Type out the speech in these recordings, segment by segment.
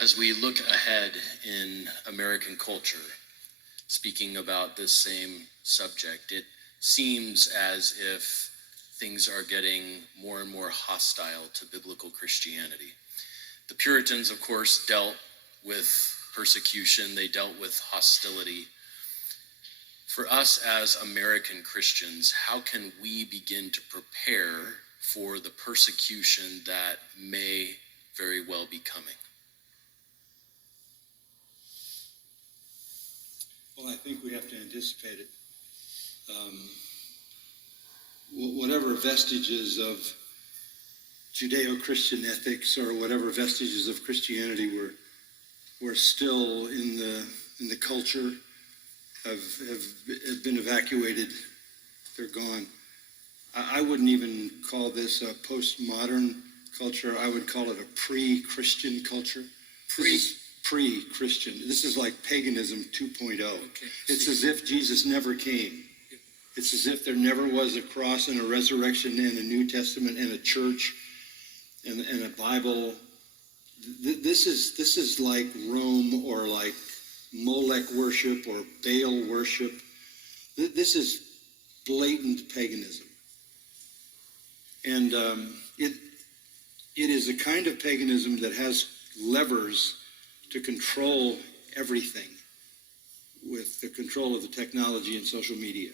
As we look ahead in American culture, speaking about this same subject, it seems as if things are getting more and more hostile to biblical Christianity. The Puritans, of course, dealt with persecution, they dealt with hostility. For us as American Christians, how can we begin to prepare for the persecution that may very well be coming? Well, I think we have to anticipate it. Whatever vestiges of Judeo-Christian ethics or whatever vestiges of Christianity were still in the culture have been evacuated. They're gone. I wouldn't even call this a postmodern culture. I would call it a pre-Christian culture. Pre-Christian. This is like paganism 2.0. Okay. It's as if Jesus never came. It's as if there never was a cross and a resurrection and a New Testament and a church and a Bible. This is like Rome or like Molech worship or Baal worship. This is blatant paganism. And it is a kind of paganism that has levers to control everything with the control of the technology and social media.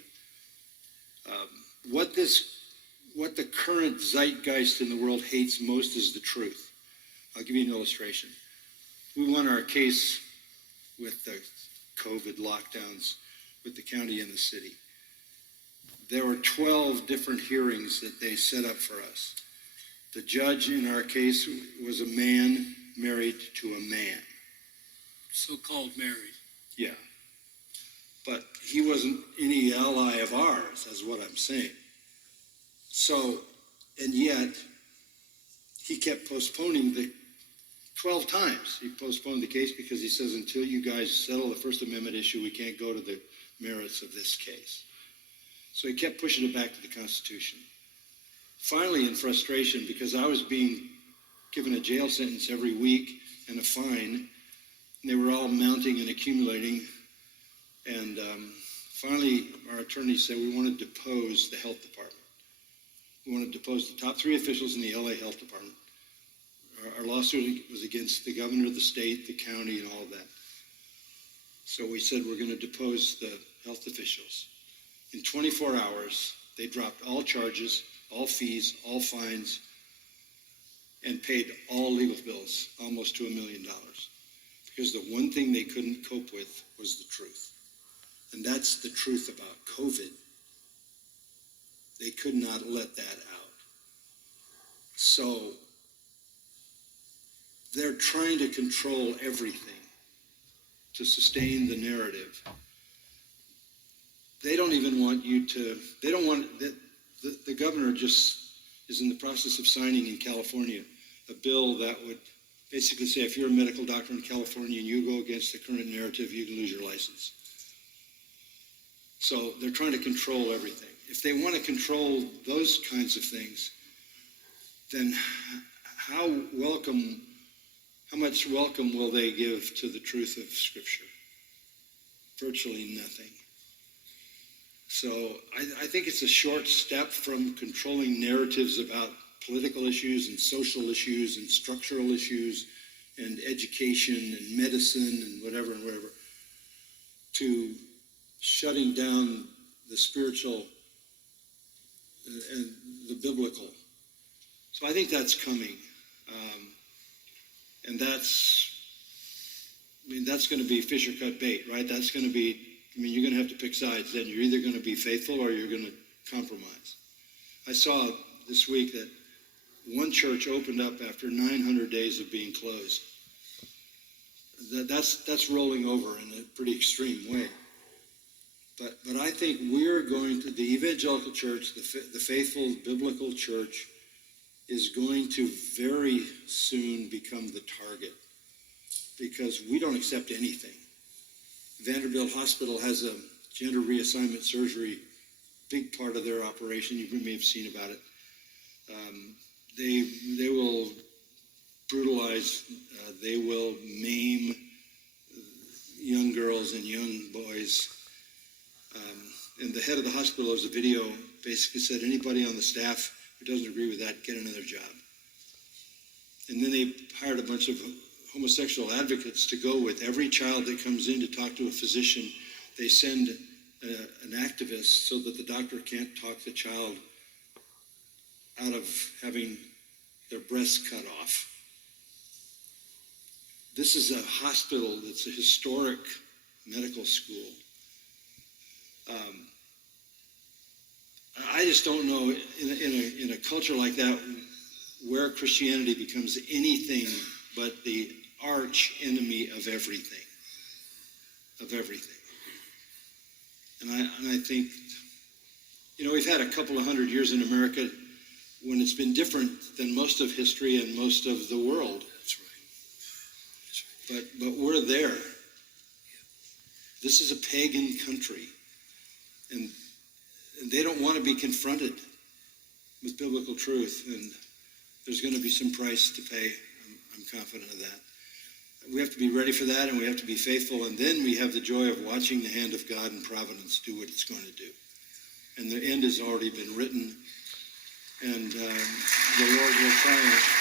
What the current zeitgeist in the world hates most is the truth. I'll give you an illustration. We won our case with the COVID lockdowns with the county and the city. There were 12 different hearings that they set up for us. The judge in our case was a man married to a man. So-called married. Yeah. But he wasn't any ally of ours, is what I'm saying. So, and yet, he kept postponing the 12 times. He postponed the case because he says, until you guys settle the First Amendment issue, we can't go to the merits of this case. So he kept pushing it back to the Constitution. Finally, in frustration, because I was being given a jail sentence every week and a fine, and they were all mounting and accumulating. And finally, our attorney said we want to depose the health department. We want to depose the top 3 officials in the LA Health Department. Our lawsuit was against the governor of the state, the county, and all of that. So we said we're going to depose the health officials. In 24 hours, they dropped all charges, all fees, all fines, and paid all legal bills, almost to $1 million. Because the one thing they couldn't cope with was the truth. And that's the truth about COVID. They could not let that out. So they're trying to control everything to sustain the narrative. They don't even want you to, they don't want, the governor just is in the process of signing in California a bill that would basically say if you're a medical doctor in California and you go against the current narrative, you can lose your license. So they're trying to control everything. If they want to control those kinds of things, then how much welcome will they give to the truth of Scripture? Virtually nothing. So I think it's a short step from controlling narratives about political issues and social issues and structural issues and education and medicine and whatever, to shutting down the spiritual and the biblical. So I think that's coming. And that's going to be fish or cut bait, right? That's going to be, you're going to have to pick sides then. You're either going to be faithful or you're going to compromise. I saw this week that one church opened up after 900 days of being closed. That's rolling over in a pretty extreme way. But I think we're going to, the evangelical church, the faithful biblical church, is going to very soon become the target because we don't accept anything. Vanderbilt Hospital has a gender reassignment surgery, big part of their operation. You may have seen about it. They will brutalize, they will maim young girls and young boys. And the head of the hospital, there was a video, basically said, anybody on the staff who doesn't agree with that, get another job. And then they hired a bunch of homosexual advocates to go with every child that comes in to talk to a physician. They send an activist so that the doctor can't talk the child out of having their breasts cut off. This is a hospital that's a historic medical school. I just don't know in a culture like that where Christianity becomes anything but the arch enemy of everything. And I think, we've had a couple of 100 years in America when it's been different than most of history and most of the world. That's right. But we're there. This is a pagan country. And they don't want to be confronted with biblical truth. And there's going to be some price to pay. I'm confident of that. We have to be ready for that, and we have to be faithful. And then we have the joy of watching the hand of God and providence do what it's going to do. And the end has already been written. And the Lord will triumph.